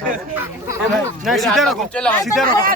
नहीं सीधा रखो सीधा रखो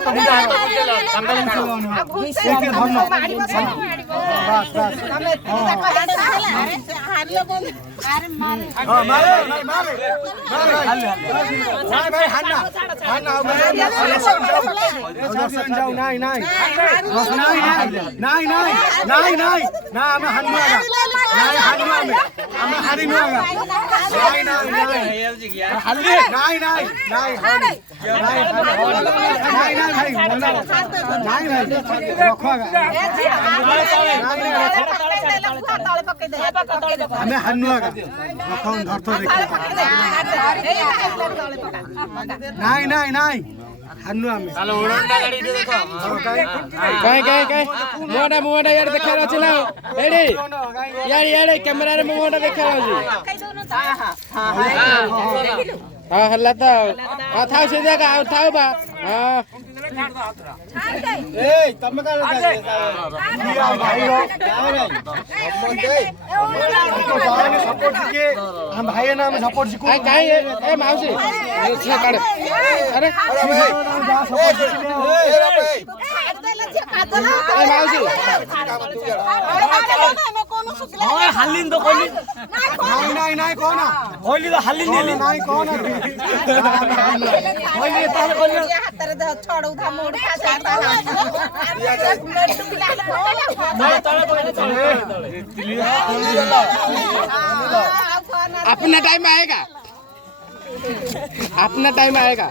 मुहटा यार देखार अच्छे ना यार कैमेरा मुहटा देखार हाँ हल्ला तो हाँ था सीधा का उठाओ बा हाँ तब हम भाई नाम सपोर्ट ए माउसी काढ अरे हालिन तो कोई नहीं कौन कोई तो हालिन नहीं कौन कोई ताले कोई हातरे दे छोड़ उठा मोड़ खा जाता अपना टाइम आएगा अपना टाइम आएगा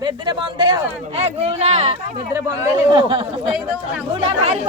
बेदरे बंदे हो ए गुना बेदरे बंदे ले दो गुना भारी